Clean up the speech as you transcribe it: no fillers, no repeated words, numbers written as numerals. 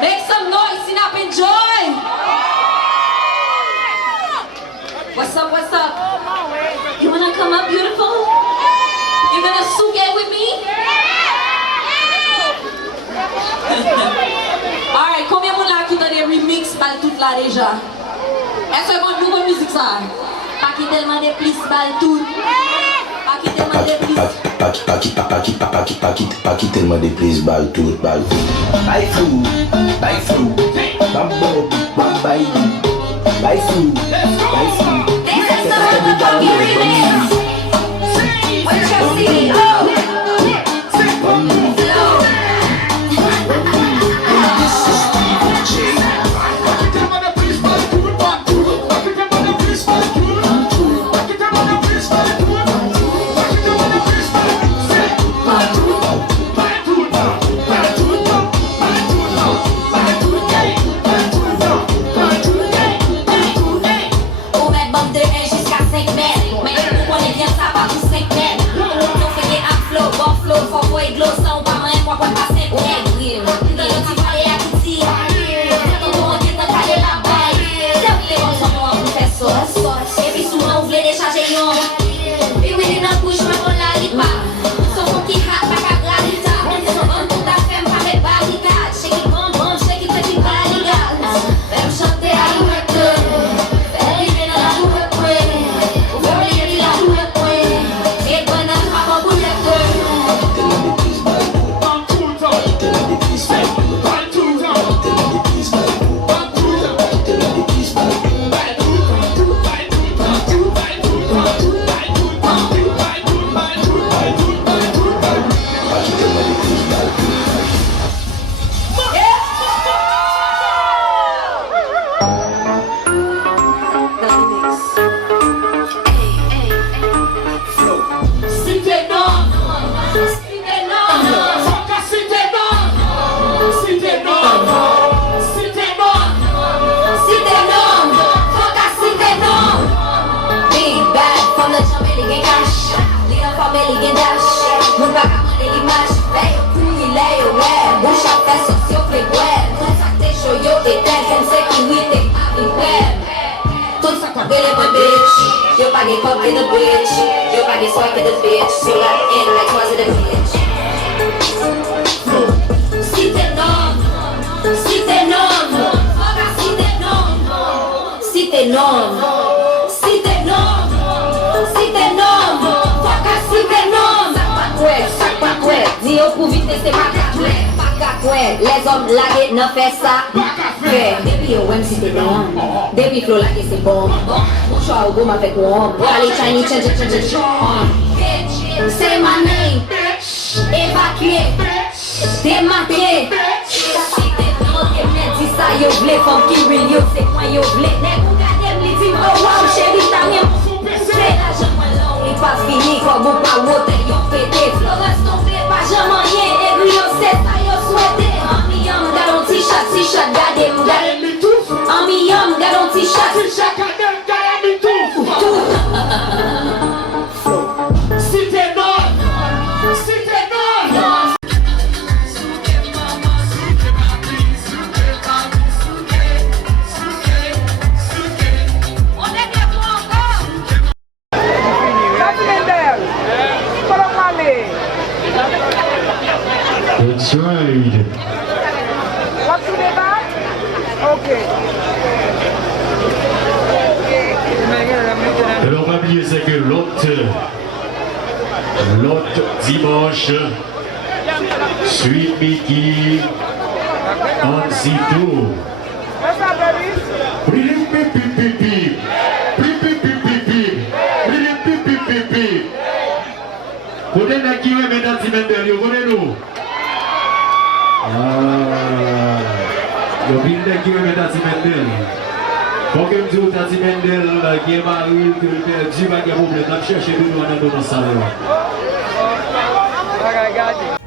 Make some noise, Sinap, enjoy! What's up, what's up? You wanna come up, beautiful? You gonna suge with me? Alright, combien de monde là qui dans des remix balle toute là déjà? Est-ce que bon nouveau musique ça? Pas qui tellement des plus balle toute. Pas qui tellement des plus. Pas qui tellement des prises balle tout. Bye fou, bambo, bye fou. This is the motherfucking remix. What you see? Oh. Eu paguei coque no bitch, eu paguei soque do bitch, pull up in like was it a bitch. Se tem nome, se tem nome, foca se tem nome, se tem nome, se tem nome, se tem nome, foca se tem nome. Sac pa kwe, di yo pou vite se makakwe, makakwe, les hommes lagues nan fè sa, Depi yo wèm si te dom, depi flow like se bom, Mou chwa ou goma fèk wom, Wale Chinese change Say my name, evakye, demakye, Si te non te men di sa yo vle, fòm ki real yo se kwen yo vle, Nek ou gadem li di oh wow, chéri ta mè mou Se la jom mwen long, li pa fini, kwa mou pa wote yo pete, Flores ton fe pa jom anye, negri yo se sa yo swete, Ami yam garon t-shirt, gade mou gade mi tout, Ami yam garon t-shirt, gade mi tout, Si te non, si te non, That's right. What's in the bag? Okay. Alors, on va oublier, c'est que l'autre dimanche, Sweet Mickey, Ansito. What's up, baby? Kote na kiwe mena timendel, yo kone nou? Yo bin na kiwe mena timendel. Koke mdi ou ta timendel, ki mari, di ba gen problem, la cherche nou anan do nan sale. Okay, got you.